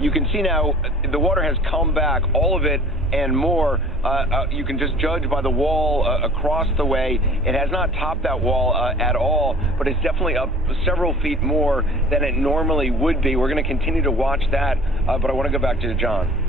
You can see now the water has come back, all of it and more. You can just judge by the wall across the way. It has not topped that wall at all, but it's definitely up several feet more than it normally would be. We're going to continue to watch that, but I want to go back to John.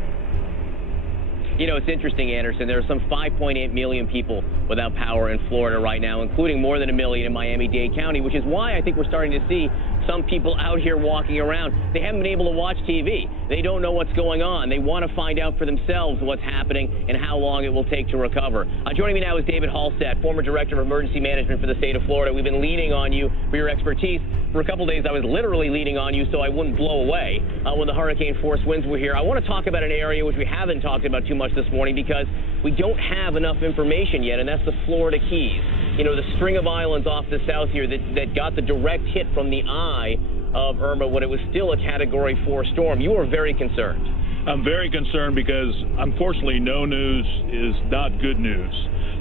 You know, it's interesting, Anderson. There are some 5.8 million people without power in Florida right now, including more than 1 million in Miami-Dade County, which is why I think we're starting to see some people out here walking around. They haven't been able to watch TV. They don't know what's going on. They want to find out for themselves what's happening and how long it will take to recover. Joining me now is David Halstead, former Director of Emergency Management for the state of Florida. We've been leaning on you for your expertise. For a couple days, I was literally leaning on you so I wouldn't blow away when the hurricane-force winds were here. I want to talk about an area which we haven't talked about too much this morning because we don't have enough information yet, and that's the Florida Keys. You know, the string of islands off the south here that got the direct hit from the eye of Irma when it was still a Category 4 storm. You are very concerned. I'm very concerned because, unfortunately, no news is not good news.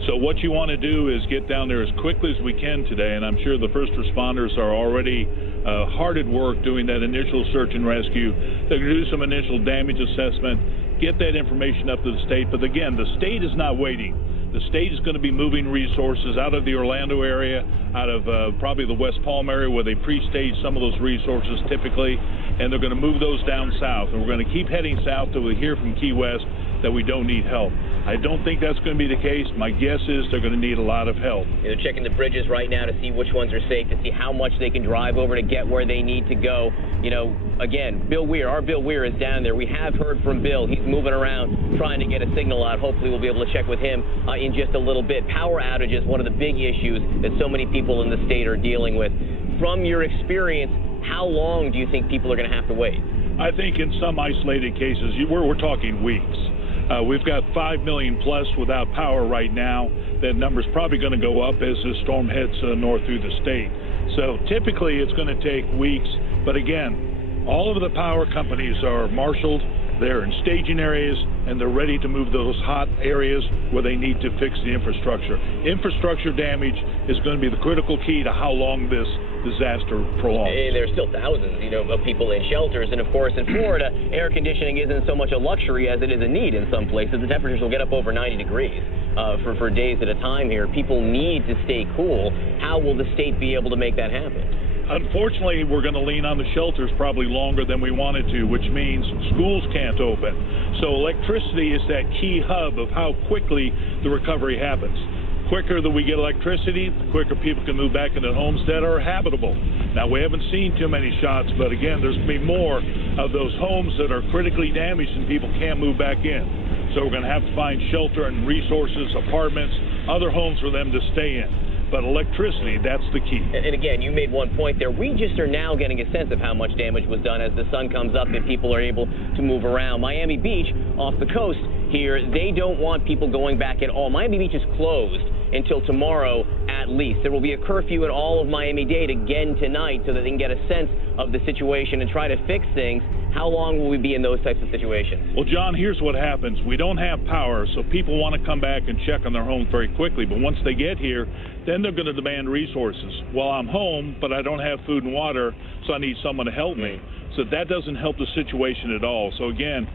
So what you want to do is get down there as quickly as we can today, and I'm sure the first responders are already hard at work doing that initial search and rescue. They're going to do some initial damage assessment, get that information up to the state. But again, the state is not waiting. The state is going to be moving resources out of the Orlando area, out of probably the West Palm area where they pre-stage some of those resources typically, and they're going to move those down south. And we're going to keep heading south till we hear from Key West that we don't need help. I don't think that's going to be the case. My guess is they're going to need a lot of help. They're checking the bridges right now to see which ones are safe, to see how much they can drive over to get where they need to go. You know, again, Bill Weir, our Bill Weir is down there. We have heard from Bill. He's moving around trying to get a signal out. Hopefully we'll be able to check with him in just a little bit. Power outages, one of the big issues that so many people in the state are dealing with. From your experience, how long do you think people are going to have to wait? I think in some isolated cases, we're talking weeks. We've got 5 million plus without power right now. That number's probably going to go up as the storm heads north through the state. So typically it's going to take weeks. But again, all of the power companies are marshaled. They're in staging areas, and they're ready to move those hot areas where they need to fix the infrastructure. Infrastructure damage is going to be the critical key to how long this disaster prolongs. There's still thousands, of people in shelters. And, of course, in Florida, air conditioning isn't so much a luxury as it is a need in some places. The temperatures will get up over 90 degrees for days at a time here. People need to stay cool. How will the state be able to make that happen? Unfortunately, we're going to lean on the shelters probably longer than we wanted to, which means schools can't open. So electricity is that key hub of how quickly the recovery happens. Quicker that we get electricity, the quicker people can move back into homes that are habitable. Now, we haven't seen too many shots, but again, there's going to be more of those homes that are critically damaged and people can't move back in. So we're going to have to find shelter and resources, apartments, other homes for them to stay in. But electricity, that's the key. And again, you made one point there. We just are now getting a sense of how much damage was done as the sun comes up and people are able to move around. Miami Beach, off the coast here, they don't want people going back at all. Miami Beach is closed until tomorrow at least. There will be a curfew in all of Miami-Dade again tonight so that they can get a sense of the situation and try to fix things. How long will we be in those types of situations? Well, John, here's what happens. We don't have power, so people want to come back and check on their homes very quickly. But once they get here, then they're going to demand resources. Well, I'm home, but I don't have food and water, so I need someone to help me. So that doesn't help the situation at all. So again,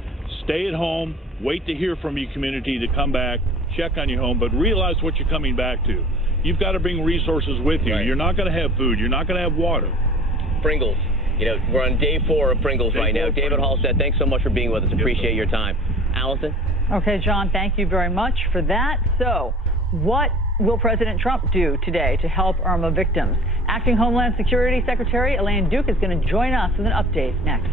stay at home, wait to hear from your community to come back, check on your home, but realize what you're coming back to. You've got to bring resources with you. Right. You're not going to have food. You're not going to have water. Pringles. We're on day 4 of Pringles right now. David Halstead, thanks so much for being with us. Appreciate your time. Allison? Okay, John, thank you very much for that. So, what will President Trump do today to help Irma victims? Acting Homeland Security Secretary Elaine Duke is going to join us with an update next.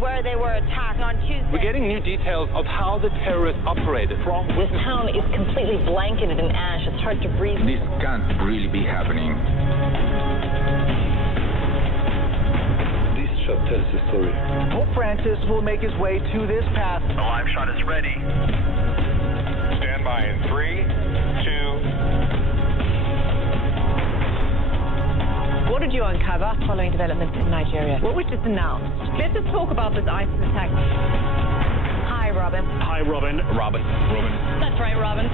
Where they were attacked on Tuesday. We're getting new details of how the terrorists operated. This town is completely blanketed in ash. It's hard to breathe. This can't really be happening. This shot tells the story. Pope Francis will make his way to this path. The live shot is ready. Stand by in 3, 2. What did you uncover following developments in Nigeria? What was just announced? Let's just talk about this ISIS attack. Hi, Robin. Hi, Robin. Robin. That's right, Robin.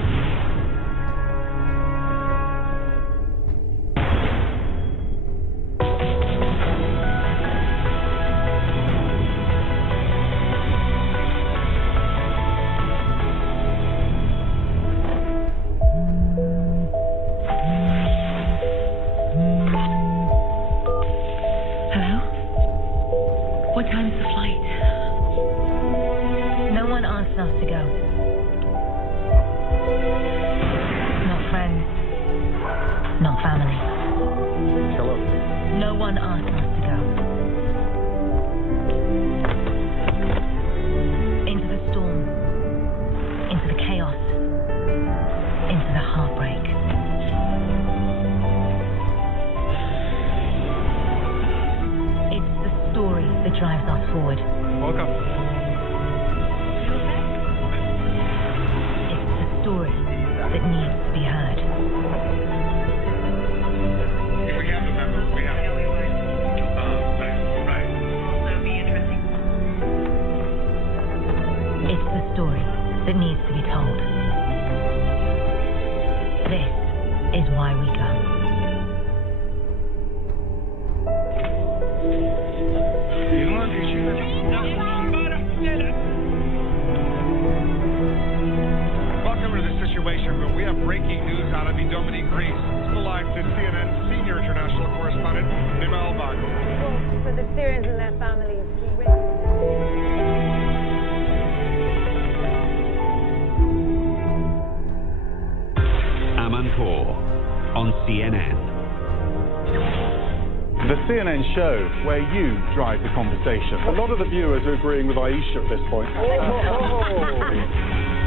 Show where you drive the conversation. A lot of the viewers are agreeing with Aisha at this point.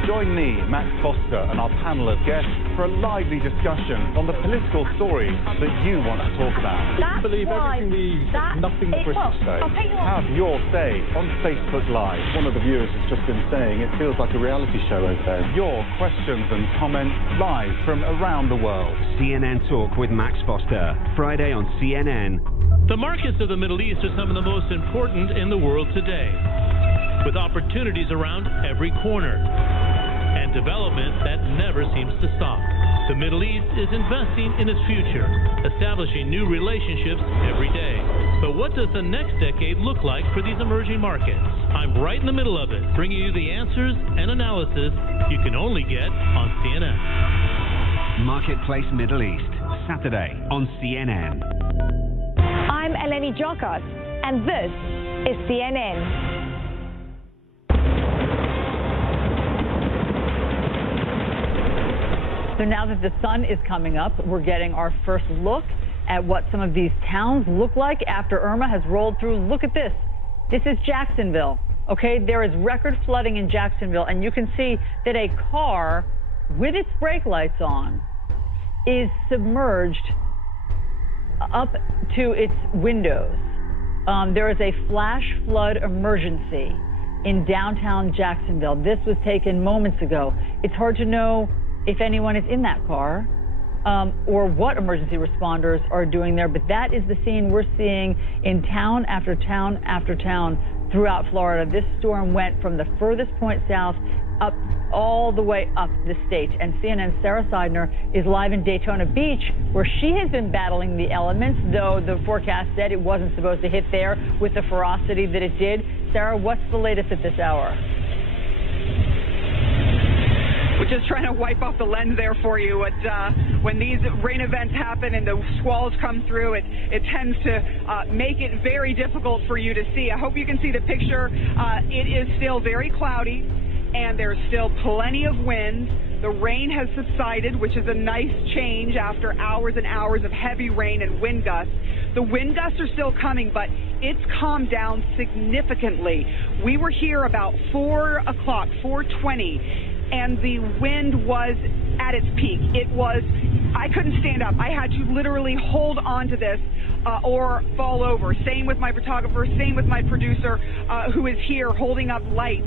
Join me, Max Foster, and our panel of guests for a lively discussion on the political stories that you want to talk about. Don't believe everything nothing the British say. Have your say on Facebook Live. One of the viewers has just been saying it feels like a reality show over there. Your questions and comments live from around the world. CNN Talk with Max Foster, Friday on CNN. The markets of the Middle East are some of the most important in the world today, with opportunities around every corner and development that never seems to stop. The Middle East is investing in its future, establishing new relationships every day. But what does the next decade look like for these emerging markets? I'm right in the middle of it, bringing you the answers and analysis you can only get on CNN. Marketplace Middle East, Saturday on CNN. I'm Eleni Jokas, and this is CNN. So now that the sun is coming up, we're getting our first look at what some of these towns look like after Irma has rolled through. Look at this. This is Jacksonville. Okay, there is record flooding in Jacksonville, and you can see that a car with its brake lights on is submerged up to its windows. There is a flash flood emergency in downtown Jacksonville. This was taken moments ago. It's hard to know if anyone is in that car or what emergency responders are doing there, but that is the scene we're seeing in town after town after town throughout Florida. This storm went from the furthest point south up all the way up the state. And CNN's Sarah Seidner is live in Daytona Beach, where she has been battling the elements, though the forecast said it wasn't supposed to hit there with the ferocity that it did. Sarah, what's the latest at this hour? We're just trying to wipe off the lens there for you. When these rain events happen and the squalls come through, it tends to make it very difficult for you to see. I hope you can see the picture. It is still very cloudy, and there's still plenty of wind. The rain has subsided, which is a nice change after hours and hours of heavy rain and wind gusts. The wind gusts are still coming, but it's calmed down significantly. We were here about 4 o'clock, 4:20, and the wind was at its peak. I couldn't stand up. I had to literally hold on to this or fall over. Same with my photographer, same with my producer who is here holding up lights,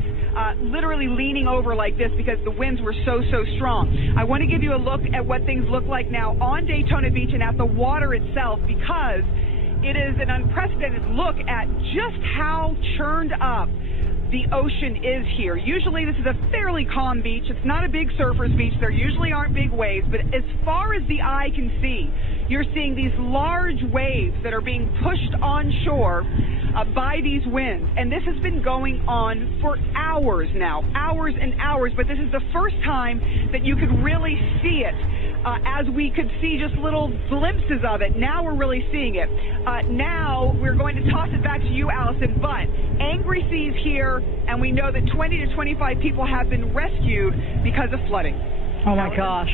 literally leaning over like this because the winds were so strong. I want to give you a look at what things look like now on Daytona Beach and at the water itself, because it is an unprecedented look at just how churned up the ocean is here. Usually this is a fairly calm beach. It's not a big surfer's beach. There usually aren't big waves, but as far as the eye can see, you're seeing these large waves that are being pushed onshore by these winds. And this has been going on for hours now, hours and hours, but this is the first time that you could really see it. As we could see just little glimpses of it, now we're really seeing it. Now we're going to toss it back to you, Allison, but angry seas here, and we know that 20 to 25 people have been rescued because of flooding. Oh my gosh.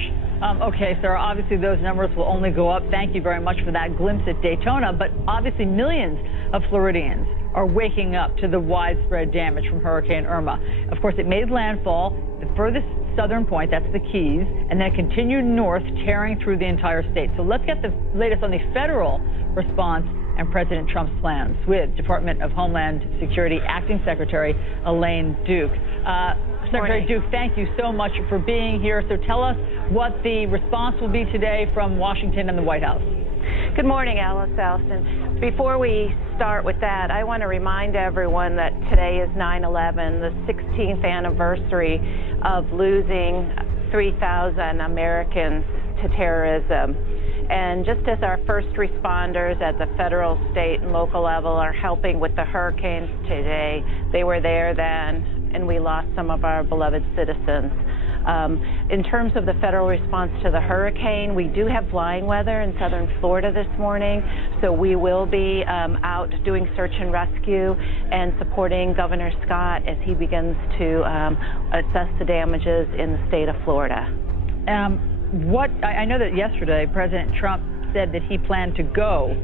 Okay, Sarah, obviously those numbers will only go up. Thank you very much for that glimpse at Daytona, but obviously millions of Floridians are waking up to the widespread damage from Hurricane Irma. Of course, it made landfall the furthest southern point, that's the Keys, and then it continued north, tearing through the entire state. So let's get the latest on the federal response and President Trump's plans with Department of Homeland Security Acting Secretary Elaine Duke. Secretary Duke, thank you so much for being here. So tell us what the response will be today from Washington and the White House. Good morning, Allison. Before we start with that, I want to remind everyone that today is 9/11, the 16th anniversary of losing 3,000 Americans to terrorism. And just as our first responders at the federal, state, and local level are helping with the hurricanes today, they were there then, and we lost some of our beloved citizens. In terms of the federal response to the hurricane, we do have flying weather in southern Florida this morning, so we will be out doing search and rescue and supporting Governor Scott as he begins to assess the damages in the state of Florida. I know that yesterday President Trump said that he planned to go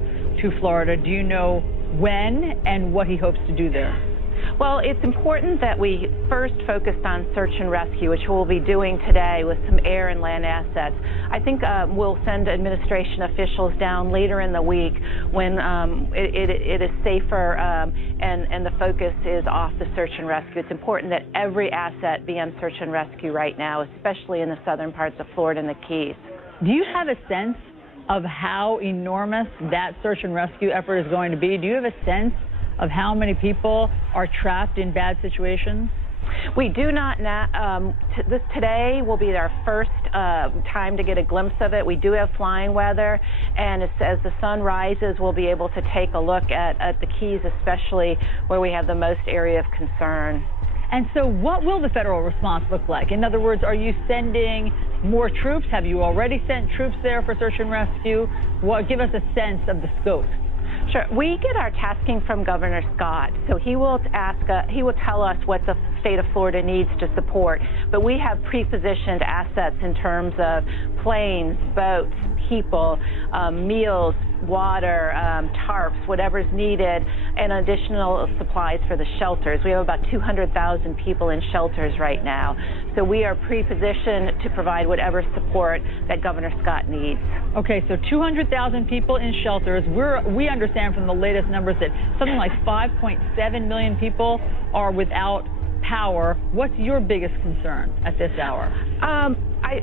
to Florida. Do you know when and what he hopes to do there? Well, it's important that we first focused on search and rescue, which we'll be doing today with some air and land assets. I think we'll send administration officials down later in the week when it is safer and the focus is off the search and rescue. It's important that every asset be on search and rescue right now, especially in the southern parts of Florida and the Keys. Do you have a sense of how enormous that search and rescue effort is going to be? Do you have a sense of how many people are trapped in bad situations? We do not now. Today will be our first time to get a glimpse of it. We do have flying weather, and as the sun rises, we'll be able to take a look at the Keys, especially where we have the most area of concern. And so what will the federal response look like? In other words, are you sending more troops? Have you already sent troops there for search and rescue? Give us a sense of the scope. Sure. We get our tasking from Governor Scott, so he will tell us what the state of Florida needs to support. But we have pre-positioned assets in terms of planes, boats, people, meals, water, tarps, whatever's needed, and additional supplies for the shelters. We have about 200,000 people in shelters right now. So we are pre-positioned to provide whatever support that Governor Scott needs. Okay, so 200,000 people in shelters. We understand from the latest numbers that something like 5.7 million people are without power. What's your biggest concern at this hour?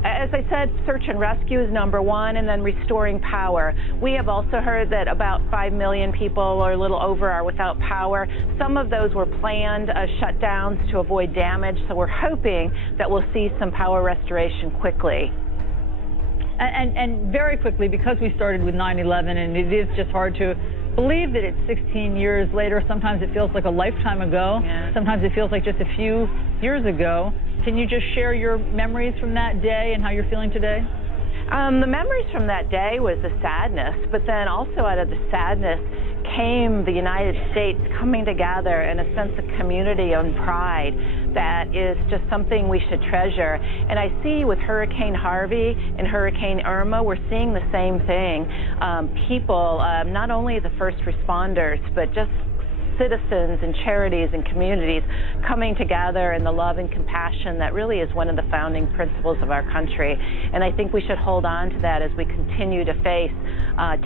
As I said, search and rescue is number one, and then restoring power. We have also heard that about 5 million people or a little over are without power. Some of those were planned shutdowns to avoid damage, so we're hoping that we'll see some power restoration quickly. And very quickly, because we started with 9/11, and it is just hard to believe that it's 16 years later. Sometimes it feels like a lifetime ago. Yeah. Sometimes it feels like just a few years ago. Can you just share your memories from that day and how you're feeling today? The memories from that day was the sadness, but then also out of the sadness came the United States coming together in a sense of community and pride that is just something we should treasure. And I see with Hurricane Harvey and Hurricane Irma, we're seeing the same thing. People, not only the first responders, but just citizens and charities and communities coming together in the love and compassion that really is one of the founding principles of our country. And I think we should hold on to that as we continue to face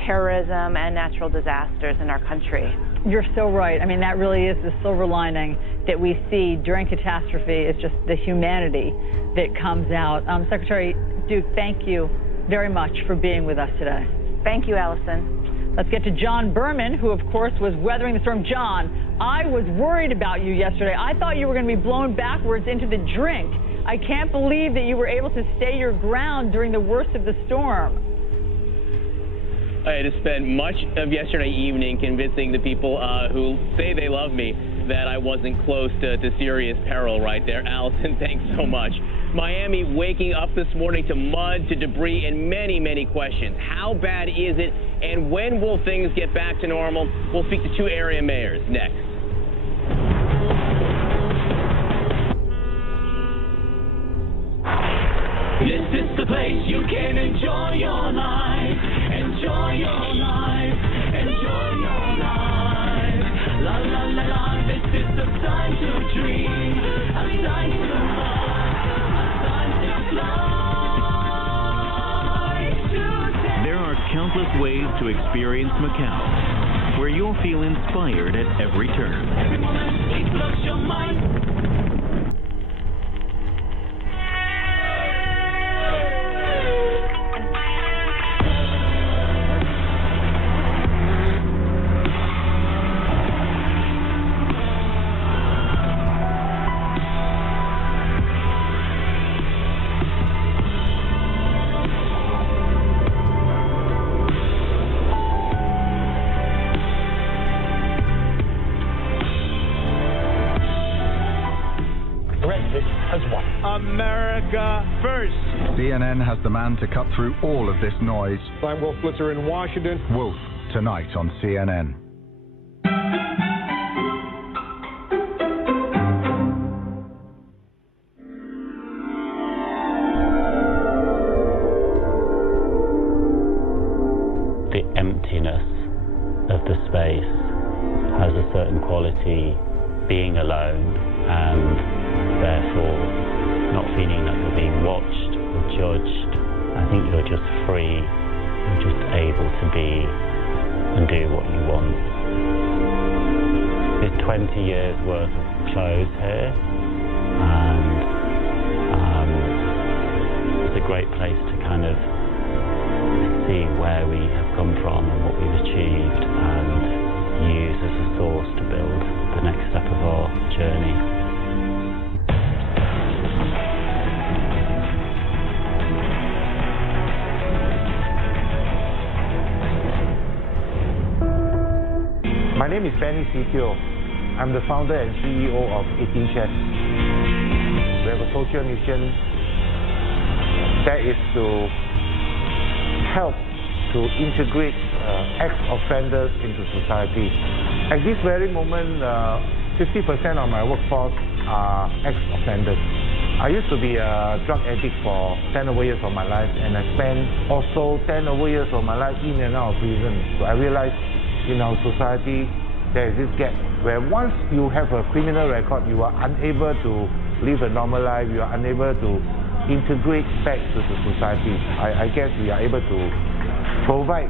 terrorism and natural disasters in our country. You're so right. I mean, that really is the silver lining that we see during catastrophe, is just the humanity that comes out. Secretary Duke, thank you very much for being with us today. Thank you, Allison. Let's get to John Berman, who, of course, was weathering the storm. John, I was worried about you yesterday. I thought you were going to be blown backwards into the drink. I can't believe that you were able to stay your ground during the worst of the storm. I had to spend much of yesterday evening convincing the people who say they love me that I wasn't close to serious peril right there. Allison, thanks so much. Miami waking up this morning to mud, to debris, and many, many questions. How bad is it, and when will things get back to normal? We'll speak to two area mayors next. This is the place you can enjoy your life. Enjoy your life. Enjoy your life. La la la la. This is the time to dream. A time to love. A time to fly. There are countless ways to experience Macau, where you'll feel inspired at every turn. Every moment it blows your mind. America first. CNN has the man to cut through all of this noise. I'm Wolf Blitzer in Washington. Wolf, tonight on CNN. The emptiness of the space has a certain quality, being alone and therefore not feeling that you're being watched or judged. I think you're just free, you're just able to be and do what you want. There's 20 years worth of clothes here, and it's a great place to kind of see where we have come from and what we've achieved and use as a source to build the next step of our journey. My name is Benny Sitio. I'm the founder and CEO of 18 Chefs. We have a social mission that is to help to integrate ex-offenders into society. At this very moment, 50% of my workforce are ex-offenders. I used to be a drug addict for 10 over years of my life, and I spent also 10 over years of my life in and out of prison. So I realized in our society, there is this gap where once you have a criminal record, you are unable to live a normal life, you are unable to integrate back to the society. I guess we are able to provide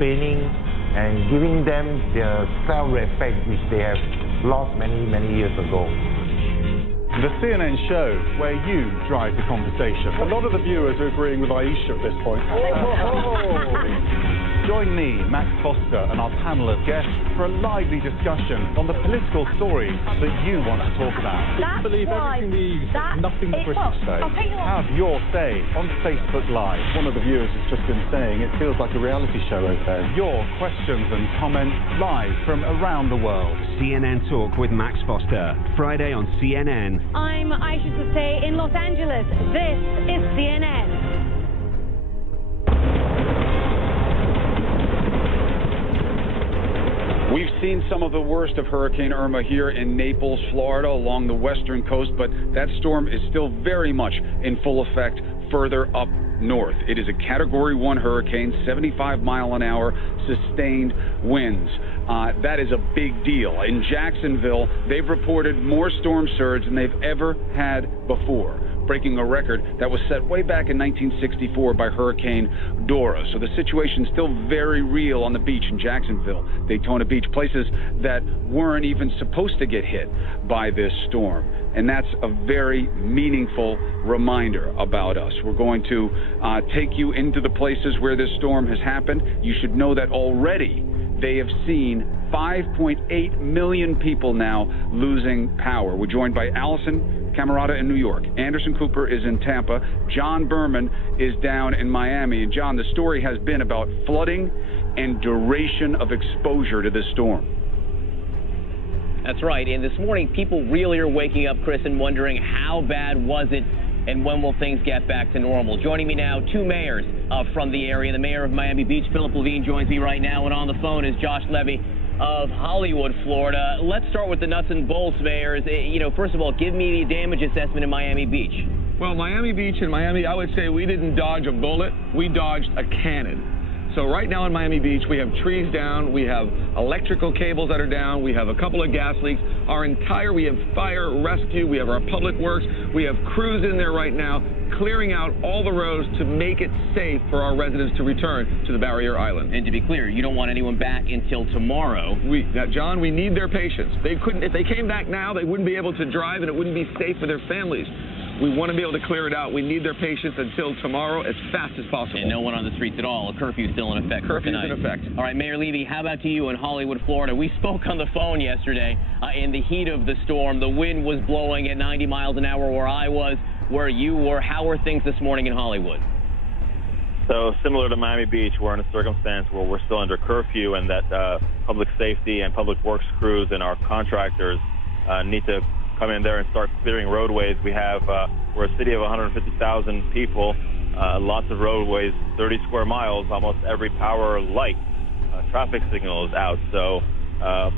training and giving them the self-respect which they have lost many, many years ago. The CNN show where you drive the conversation. A lot of the viewers are agreeing with Aisha at this point. Join me, Max Foster, and our panel of guests for a lively discussion on the political stories that you want to talk about. I believe everything nothing the British say. Have your say on Facebook Live. One of the viewers has just been saying it feels like a reality show over there. Your questions and comments live from around the world. CNN Talk with Max Foster, Friday on CNN. I'm Aisha Sase in Los Angeles. This is CNN. We've seen some of the worst of Hurricane Irma here in Naples, Florida, along the western coast, but that storm is still very much in full effect further up north. It is a Category 1 hurricane, 75-mile-an-hour sustained winds. That is a big deal. In Jacksonville, they've reported more storm surge than they've ever had before. breaking a record that was set way back in 1964 by Hurricane Dora. So the situation's still very real on the beach in Jacksonville, Daytona Beach, places that weren't even supposed to get hit by this storm. And that's a very meaningful reminder about us. We're going to take you into the places where this storm has happened. You should know that already they have seen 5.8 million people now losing power. We're joined by Allison Camerata in New York. Anderson Cooper is in Tampa. John Berman is down in Miami. And John, the story has been about flooding and duration of exposure to this storm. That's right. And this morning, people really are waking up, Chris, and wondering how bad was it and when will things get back to normal. Joining me now, two mayors from the area. The mayor of Miami Beach, Philip Levine, joins me right now. And on the phone is Josh Levy of Hollywood, Florida. Let's start with the nuts and bolts, mayors. First of all, give me the damage assessment in Miami Beach. Well, Miami Beach and Miami, I would say we didn't dodge a bullet. We dodged a cannon. So right now in Miami Beach, we have trees down, we have electrical cables that are down, we have a couple of gas leaks. We have fire rescue, we have our public works, we have crews in there right now clearing out all the roads to make it safe for our residents to return to the Barrier Island. And to be clear, you don't want anyone back until tomorrow. John, we need their patience. If they came back now, they wouldn't be able to drive and it wouldn't be safe for their families. We want to be able to clear it out. We need their patience until tomorrow as fast as possible. And no one on the streets at all. A curfew still in effect. Curfew's in effect. All right, Mayor Levy, how about to you in Hollywood, Florida? We spoke on the phone yesterday in the heat of the storm. The wind was blowing at 90 miles an hour where I was, where you were. How were things this morning in Hollywood? So similar to Miami Beach, we're in a circumstance where we're still under curfew and that public safety and public works crews and our contractors need to come in there and start clearing roadways. We're a city of 150,000 people, lots of roadways, 30 square miles, almost every power light, traffic signal is out. So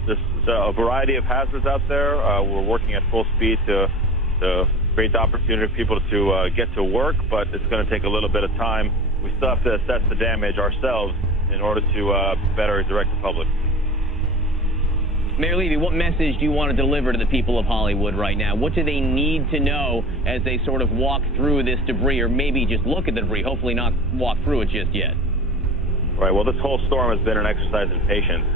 there's a variety of hazards out there. We're working at full speed to create the opportunity for people to get to work, but it's going to take a little bit of time. We still have to assess the damage ourselves in order to better direct the public. Mayor Levy, what message do you want to deliver to the people of Hollywood right now? What do they need to know as they sort of walk through this debris, or maybe just look at the debris, hopefully not walk through it just yet? Right, well, this whole storm has been an exercise in patience,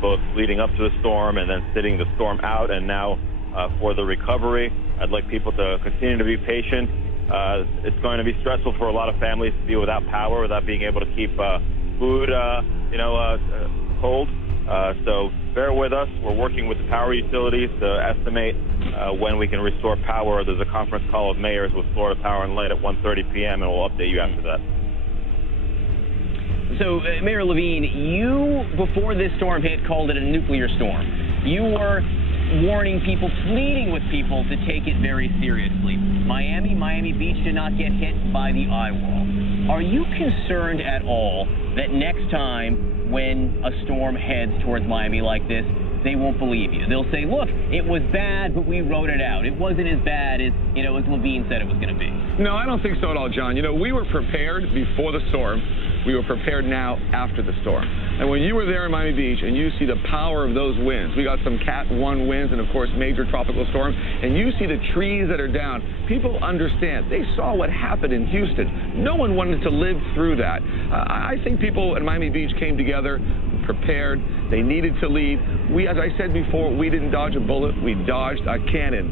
both leading up to the storm and then sitting the storm out, and now for the recovery. I'd like people to continue to be patient. It's going to be stressful for a lot of families to be without power, without being able to keep food, cold. So bear with us. We're working with the power utilities to estimate when we can restore power. There's a conference call of mayors with Florida Power and Light at 1:30 p.m., and we'll update you after that. So, Mayor Levine, you, before this storm hit, called it a nuclear storm. You were warning people, pleading with people to take it very seriously. Miami Beach did not get hit by the eye wall. Are you concerned at all that next time when a storm heads towards Miami like this, they won't believe you? They'll say, look, it was bad, but we wrote it out. It wasn't as bad as, as Levine said it was going to be. No, I don't think so at all, John. We were prepared before the storm. We were prepared now after the storm. And when you were there in Miami Beach and you see the power of those winds, we got some Cat 1 winds and, of course, major tropical storms, and you see the trees that are down, people understand. They saw what happened in Houston. No one wanted to live through that. I think people in Miami Beach came together, prepared. They needed to leave. As I said before, we didn't dodge a bullet. We dodged a cannon.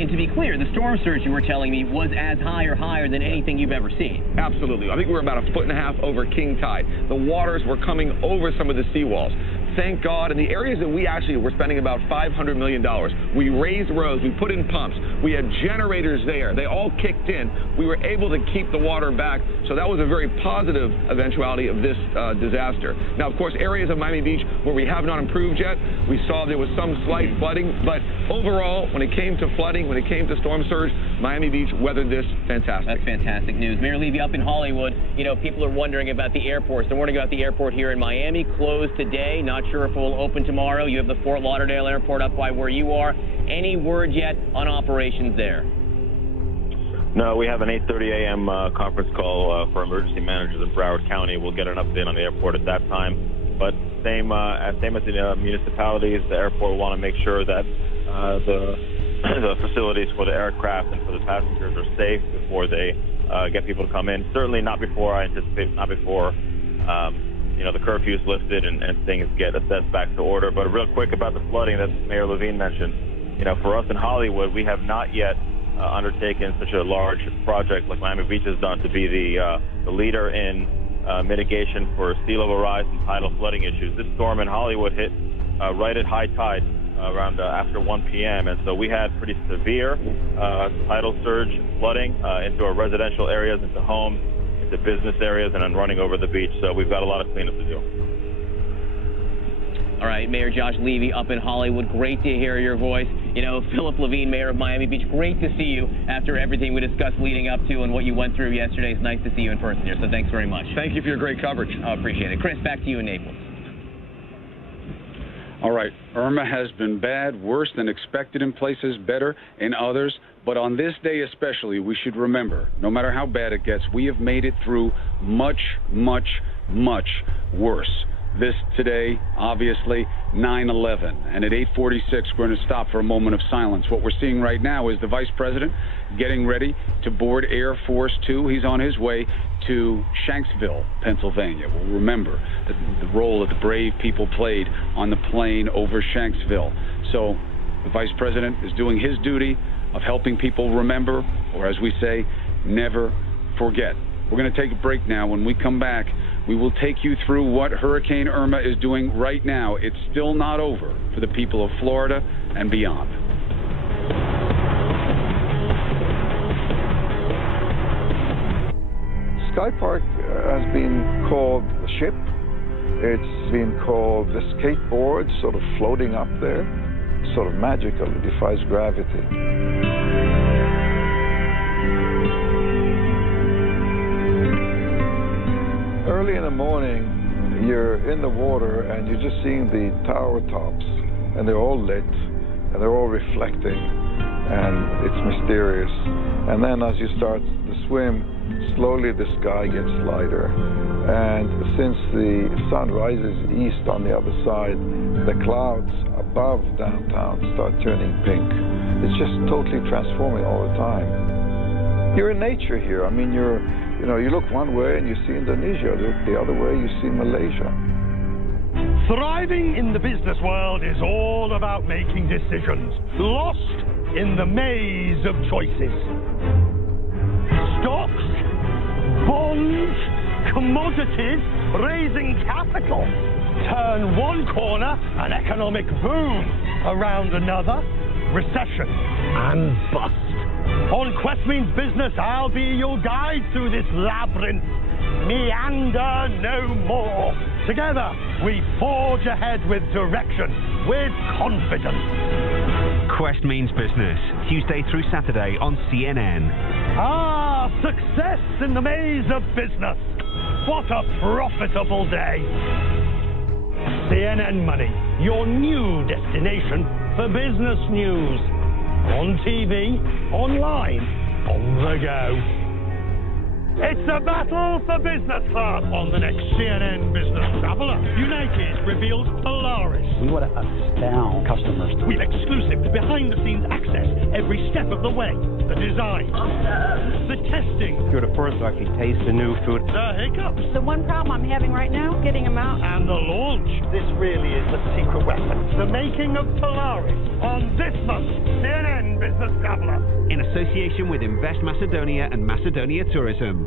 And to be clear, the storm surge you were telling me was as high or higher than anything you've ever seen. Absolutely. I think we were about 1.5 feet over king tide. The waters were coming over some of the seawalls. Thank God, in the areas that we actually were spending about $500 million, we raised roads, we put in pumps, we had generators there, they all kicked in. We were able to keep the water back, so that was a very positive eventuality of this disaster. Now, of course, areas of Miami Beach where we have not improved yet, we saw there was some slight flooding, but overall, when it came to flooding, when it came to storm surge, Miami Beach weathered this fantastic. That's fantastic news. Mayor Levy, up in Hollywood, people are wondering about the airports. They're wondering about the airport here in Miami, closed today, not sure if it will open tomorrow. You have the Fort Lauderdale airport up by where you are. Any word yet on operations there? No, we have an 8:30 a.m. Conference call for emergency managers in Broward County. We'll get an update on the airport at that time. But same as the municipalities, the airport will want to make sure that the the facilities for the aircraft and for the passengers are safe before they get people to come in. Certainly not before, I anticipate, not before the curfew is lifted and things get assessed back to order. But real quick about the flooding that Mayor Levine mentioned, for us in Hollywood, we have not yet undertaken such a large project like Miami Beach has done to be the leader in mitigation for sea level rise and tidal flooding issues. This storm in Hollywood hit right at high tide around after 1 p.m. And so we had pretty severe tidal surge flooding into our residential areas, into homes, into business areas, and then running over the beach. So we've got a lot of cleanup to do. All right, Mayor Josh Levy up in Hollywood. Great to hear your voice. Philip Levine, Mayor of Miami Beach, great to see you after everything we discussed leading up to and what you went through yesterday. It's nice to see you in person here, so thanks very much. Thank you for your great coverage. I appreciate it. Chris, back to you in Naples. All right, Irma has been bad, worse than expected in places, better in others. But on this day especially, we should remember, no matter how bad it gets, we have made it through much, much, much worse. This today, obviously, 9/11. And at 8:46, we're going to stop for a moment of silence. What we're seeing right now is the Vice President getting ready to board Air Force 2. He's on his way to Shanksville, Pennsylvania. We'll remember the role that the brave people played on the plane over Shanksville. So the Vice President is doing his duty of helping people remember, or as we say, never forget. We're going to take a break now. When we come back, we will take you through what Hurricane Irma is doing right now. It's still not over for the people of Florida and beyond. Sky Park has been called a ship. It's been called the skateboard, sort of floating up there. Sort of magical, it defies gravity. Early in the morning, you're in the water and you're just seeing the tower tops, and they're all lit and they're all reflecting, and it's mysterious. And then as you start to swim, slowly the sky gets lighter, and since the sun rises east on the other side, the clouds above downtown start turning pink. It's just totally transforming all the time. You're in nature here. I mean, you look one way and you see Indonesia, look the other way, you see Malaysia. Thriving in the business world is all about making decisions, lost in the maze of choices. Stocks, bonds, commodities, raising capital. Turn one corner, an economic boom, around another, recession and bust. On Quest Means Business, I'll be your guide through this labyrinth. Meander no more. Together, we forge ahead with direction, with confidence. Quest Means Business, Tuesday through Saturday on CNN. Ah, success in the maze of business. What a profitable day. CNN Money, your new destination for business news. On TV, online, on the go. It's a battle for business class on the next CNN Business Traveler. United reveals Polaris. We want to astound customers. With exclusive behind-the-scenes access every step of the way. The design, the testing. You're the first to actually taste the new food. The hiccups. The one problem I'm having right now, getting them out. And the launch. This really is the secret weapon. The making of Polaris on this month's CNN Business Traveler. In association with Invest Macedonia and Macedonia Tourism.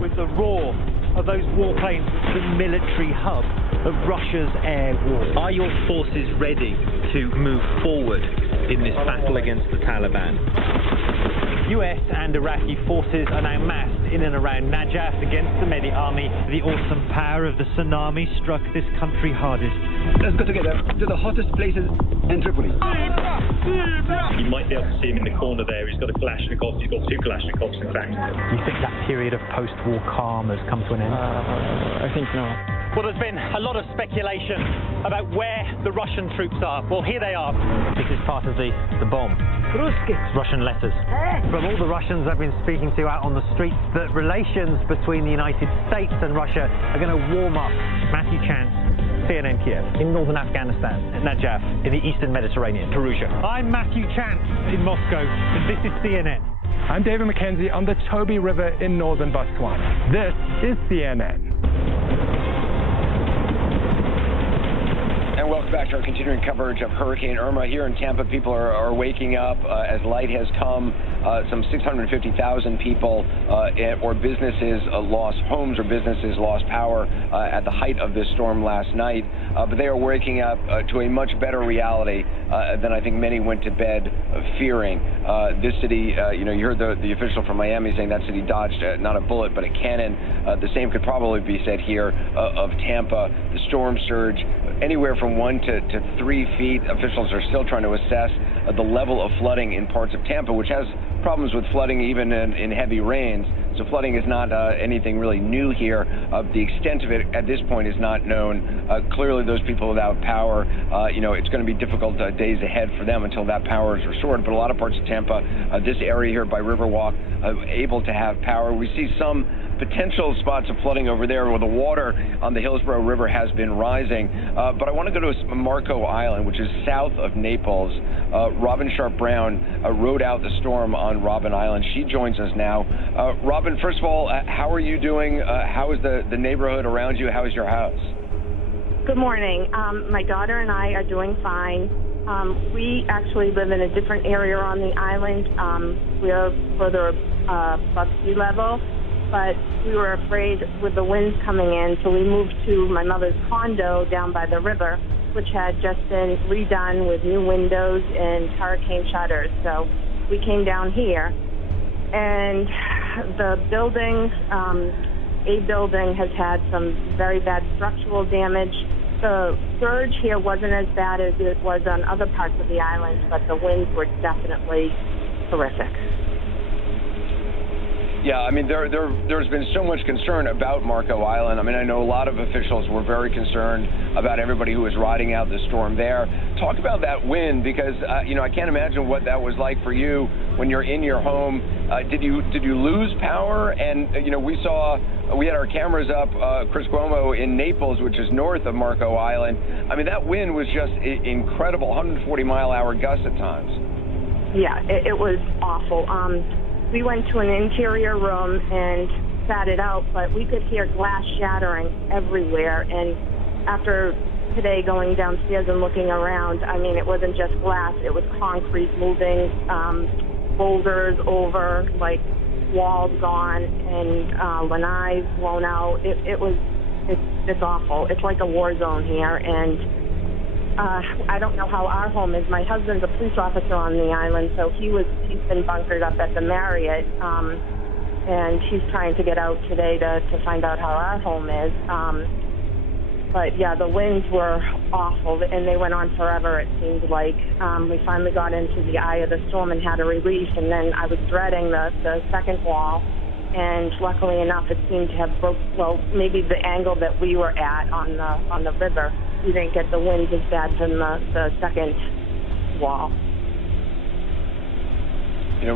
With the roar of those warplanes, the military hub of Russia's air war. Are your forces ready to move forward in this battle against the Taliban? US and Iraqi forces are now massed in and around Najaf against the Mehdi army. The awesome power of the tsunami struck this country hardest. Let's go together to the hottest places in Tripoli. You might be able to see him in the corner there. He's got a Kalashnikov. He's got two Kalashnikovs, in fact. You think that period of post-war calm has come to an end? I think no. Well, there's been a lot of speculation about where the Russian troops are. Well, here they are. This is part of the bomb. Russian letters. From all the Russians I've been speaking to out on the streets, that relations between the United States and Russia are going to warm up. Matthew Chance, CNN Kiev, in northern Afghanistan, at Najaf, in the eastern Mediterranean, Perugia. I'm Matthew Chance in Moscow, and this is CNN. I'm David McKenzie on the Toby River in northern Botswana. This is CNN. And welcome back to our continuing coverage of Hurricane Irma. Here in Tampa, people are waking up as light has come. Some 650,000 people or businesses lost homes or businesses lost power at the height of this storm last night. But they are waking up to a much better reality than I think many went to bed fearing. This city, you heard the official from Miami saying that city dodged not a bullet but a cannon. The same could probably be said here of Tampa. The storm surge anywhere from 1 to 3 feet. Officials are still trying to assess the level of flooding in parts of Tampa, which has problems with flooding even in heavy rains. So flooding is not anything really new here. The extent of it at this point is not known. Clearly, those people without power, it's going to be difficult days ahead for them until that power is restored. But a lot of parts of Tampa, this area here by Riverwalk, able to have power. We see some potential spots of flooding over there where the water on the Hillsborough River has been rising. But I want to go to Marco Island, which is south of Naples. Robin Sharp-Brown rode out the storm on Robin Island. She joins us now. Robin, first of all, how are you doing? How is the neighborhood around you? How is your house? Good morning. My daughter and I are doing fine. We actually live in a different area on the island. We're further above sea level. But we were afraid with the winds coming in, so we moved to my mother's condo down by the river, which had just been redone with new windows and hurricane shutters. So we came down here, and the building, a building has had some very bad structural damage. The surge here wasn't as bad as it was on other parts of the island, but the winds were definitely horrific. Yeah, I mean, there's been so much concern about Marco Island. I mean, I know a lot of officials were very concerned about everybody who was riding out the storm there. Talk about that wind, because, I can't imagine what that was like for you when you're in your home. Did you lose power? And, we had our cameras up, Chris Cuomo in Naples, which is north of Marco Island. I mean, that wind was just incredible, 140-mile-hour gusts at times. Yeah, it was awful. We went to an interior room and sat it out, but we could hear glass shattering everywhere. And after today going downstairs and looking around, I mean, it wasn't just glass, it was concrete moving, boulders over, like walls gone, and lanais blown out. It's awful. It's like a war zone here, and I don't know how our home is. My husband's a police officer on the island, so he's been bunkered up at the Marriott, and he's trying to get out today to find out how our home is. But yeah, the winds were awful, and they went on forever, it seemed like. We finally got into the eye of the storm and had a relief, and then I was dreading the second wall, and luckily enough, it seemed to have maybe the angle that we were at on the river. We didn't get the winds as bad than the second wall.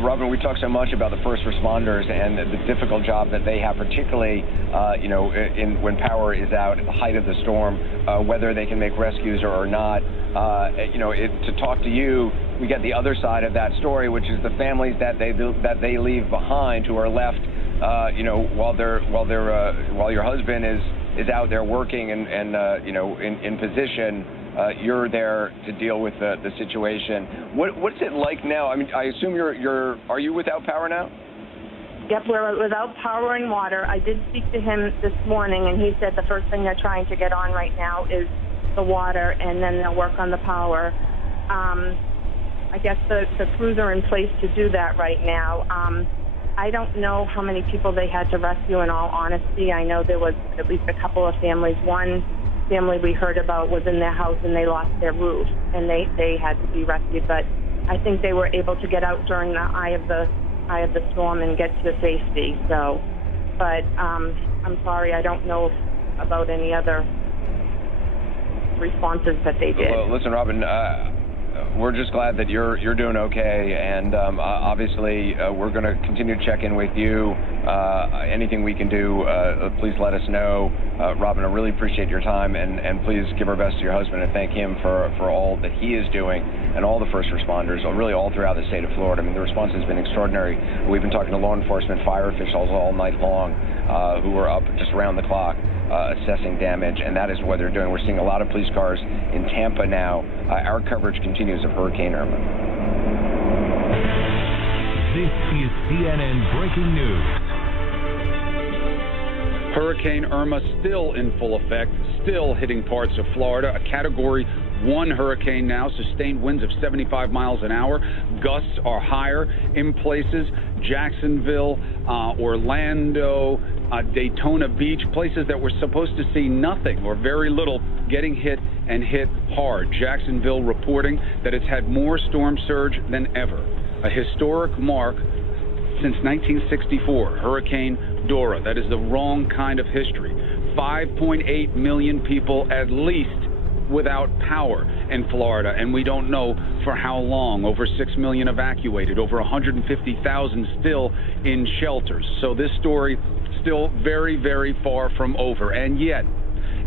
Robin, we talk so much about the first responders and the difficult job that they have, particularly, when power is out at the height of the storm, whether they can make rescues or not. To talk to you, we get the other side of that story, which is the families that they leave behind, who are left, while your husband is out there working and in position. You're there to deal with the situation. What's it like now? I mean, I assume are you without power now? Yep, we're without power and water. I did speak to him this morning, and he said the first thing they're trying to get on right now is the water, and then they'll work on the power. I guess the crews are in place to do that right now. I don't know how many people they had to rescue, in all honesty. I know there was at least a couple of families. One family we heard about was in their house and they lost their roof, and they had to be rescued. But I think they were able to get out during the eye of the storm and get to safety. So, but I'm sorry, I don't know about any other responses that they did. Well, listen, Robin, we're just glad that you're doing okay, and obviously we're going to continue to check in with you. Anything we can do, please let us know. Robin, I really appreciate your time, and please give our best to your husband and thank him for all that he is doing, and all the first responders, really all throughout the state of Florida. I mean, the response has been extraordinary. We've been talking to law enforcement, fire officials all night long, who are up just around the clock assessing damage, and that is what they're doing. We're seeing a lot of police cars in Tampa now. Our coverage continues of Hurricane Irma. This is CNN Breaking News. Hurricane Irma still in full effect, still hitting parts of Florida. A Category 1 hurricane now, sustained winds of 75 miles an hour. Gusts are higher in places. Jacksonville, Orlando, Daytona Beach, places that were supposed to see nothing or very little, getting hit and hit hard. Jacksonville reporting that it's had more storm surge than ever. A historic mark since 1964, Hurricane Dora. That is the wrong kind of history. 5.8 million people at least without power in Florida, and we don't know for how long. Over 6 million evacuated, over 150,000 still in shelters. So this story still very, very far from over. And yet,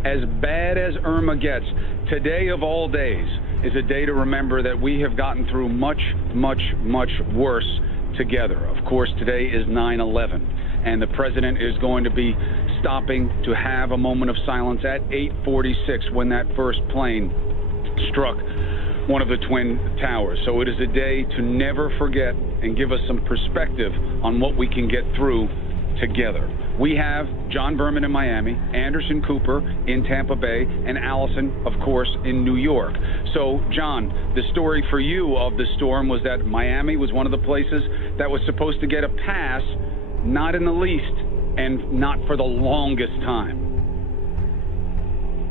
as bad as Irma gets, today of all days is a day to remember that we have gotten through much, much, much worse together. Of course, today is 9/11, and the president is going to be stopping to have a moment of silence at 8:46 when that first plane struck one of the Twin Towers. So it is a day to never forget and give us some perspective on what we can get through together. We have John Berman in Miami, Anderson Cooper in Tampa Bay, and Allison, of course, in New York. So, John, the story for you of the storm was that Miami was one of the places that was supposed to get a pass, not in the least, and not for the longest time.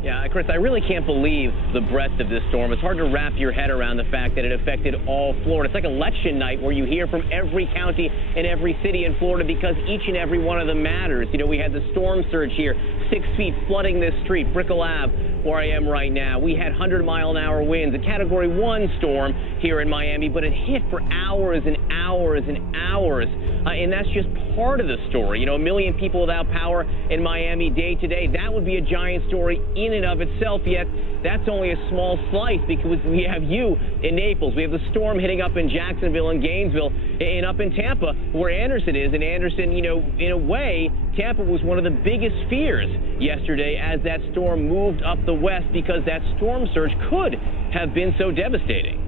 Yeah, Chris, I really can't believe the breadth of this storm. It's hard to wrap your head around the fact that it affected all Florida. It's like election night where you hear from every county and every city in Florida because each and every one of them matters. You know, we had the storm surge here, 6 feet flooding this street, Brickell Ave, where I am right now. We had 100-mile-an-hour winds, a Category 1 storm here in Miami, but it hit for hours and hours and hours. And that's just part of the story. You know, 1 million people without power in Miami day to day. That would be a giant story in and of itself, yet that's only a small slice because we have you in Naples. We have the storm hitting up in Jacksonville and Gainesville and up in Tampa where Anderson is. And Anderson, you know, in a way, Tampa was one of the biggest fears yesterday as that storm moved up the west because that storm surge could have been so devastating.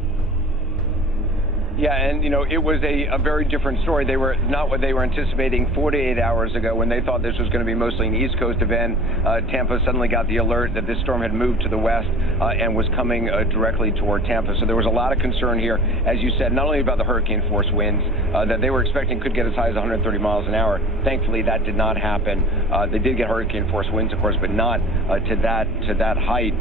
Yeah, and, you know, it was a very different story. They were not what they were anticipating 48 hours ago when they thought this was going to be mostly an East Coast event. Tampa suddenly got the alert that this storm had moved to the west and was coming directly toward Tampa. So there was a lot of concern here, as you said, not only about the hurricane force winds that they were expecting could get as high as 130 miles an hour. Thankfully, that did not happen. They did get hurricane force winds, of course, but not to that height.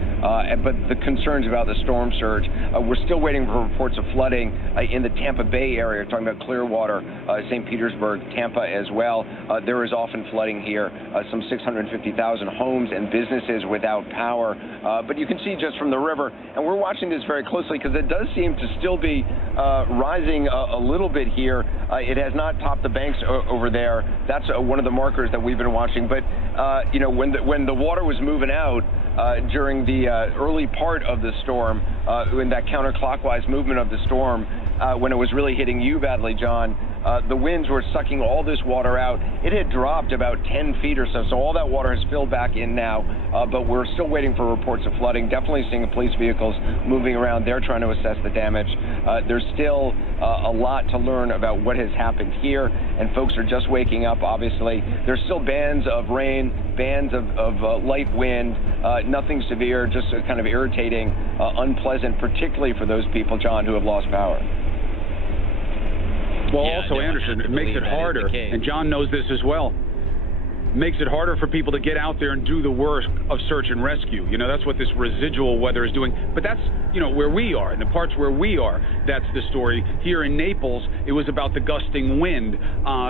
But the concerns about the storm surge, we're still waiting for reports of flooding in the Tampa Bay area, talking about Clearwater, St. Petersburg, Tampa as well. There is often flooding here, some 650,000 homes and businesses without power. But you can see just from the river, and we're watching this very closely because it does seem to still be rising a little bit here. It has not topped the banks over there. That's one of the markers that we've been watching. But, you know, when the water was moving out, during the early part of the storm, in that counterclockwise movement of the storm, when it was really hitting you badly, John, The winds were sucking all this water out. It had dropped about 10 feet or so, so all that water has filled back in now, but we're still waiting for reports of flooding. Definitely seeing police vehicles moving around. They're trying to assess the damage. There's still a lot to learn about what has happened here, and folks are just waking up, obviously. There's still bands of rain, bands of light wind, nothing severe, just kind of irritating, unpleasant, particularly for those people, John, who have lost power. Well, also, Anderson, it makes it harder, and John knows this as well, makes it harder for people to get out there and do the work of search and rescue. You know, that's what this residual weather is doing. But that's, you know, where we are, in the parts where we are, that's the story. Here in Naples, it was about the gusting wind.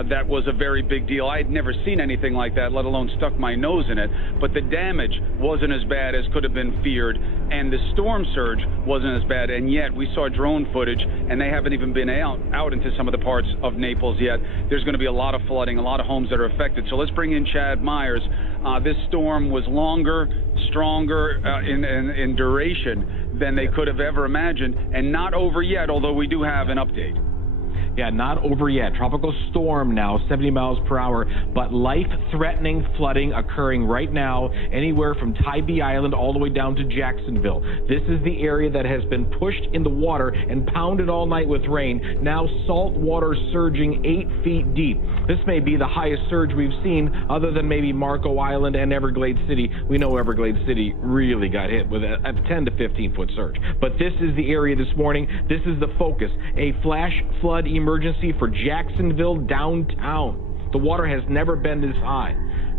That was a very big deal. I had never seen anything like that, let alone stuck my nose in it. But the damage wasn't as bad as could have been feared, and the storm surge wasn't as bad. And yet, we saw drone footage, and they haven't even been out into some of the parts of Naples yet. There's going to be a lot of flooding, a lot of homes that are affected. So let's bring in Chad Myers. This storm was longer, stronger in duration than they could have ever imagined, and not over yet, although we do have an update. Yeah, not over yet. Tropical storm now, 70 miles per hour, but life-threatening flooding occurring right now, anywhere from Tybee Island all the way down to Jacksonville. This is the area that has been pushed in the water and pounded all night with rain. Now salt water surging 8 feet deep. This may be the highest surge we've seen, other than maybe Marco Island and Everglades City. We know Everglades City really got hit with a 10 to 15-foot surge. But this is the area this morning. This is the focus. A flash flood emergency for Jacksonville downtown. The water has never been this high.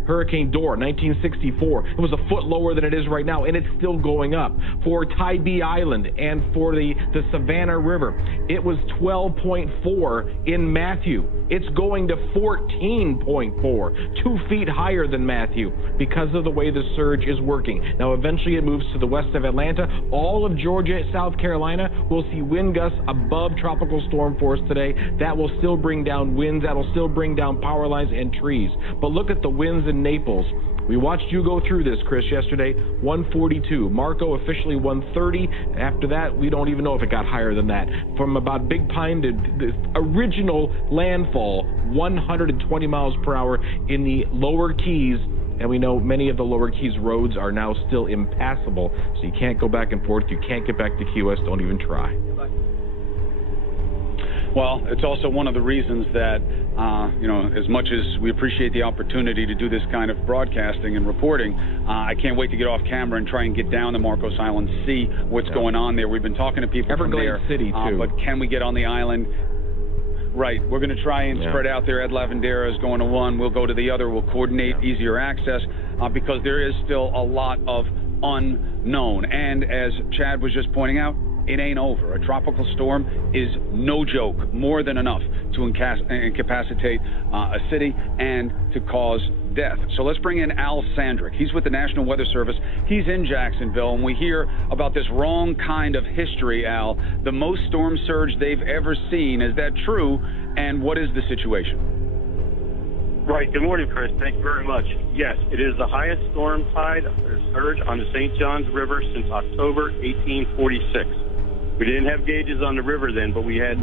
Hurricane Dora, 1964. It was a foot lower than it is right now, and it's still going up. For Tybee Island and for the Savannah River, it was 12.4 in Matthew. It's going to 14.4, 2 feet higher than Matthew because of the way the surge is working. Now, eventually it moves to the west of Atlanta. All of Georgia, South Carolina will see wind gusts above tropical storm force today. That will still bring down winds. That will still bring down power lines and trees. But look at the winds in Naples. We watched you go through this, Chris, yesterday. 142. Marco officially 130. After that, we don't even know if it got higher than that. From about Big Pine to the original landfall, 120 miles per hour in the lower Keys. And we know many of the lower Keys roads are now still impassable. So you can't go back and forth. You can't get back to Key West. Don't even try. Well, it's also one of the reasons that, as much as we appreciate the opportunity to do this kind of broadcasting and reporting, I can't wait to get off camera and try and get down to Marcos Island, see what's going on there. We've been talking to people from there. Everglades City, too. But can we get on the island? Right. We're going to try and spread out there. Ed Lavandera is going to one. We'll go to the other. We'll coordinate easier access because there is still a lot of unknown. And as Chad was just pointing out, it ain't over. A tropical storm is no joke, more than enough to incapacitate a city and to cause death. So let's bring in Al Sandrick. He's with the National Weather Service. He's in Jacksonville, and we hear about this wrong kind of history, Al. The most storm surge they've ever seen. Is that true? And what is the situation? Right. Good morning, Chris. Thank you very much. Yes, it is the highest storm tide surge on the St. Johns River since October 1846. We didn't have gauges on the river then, but we had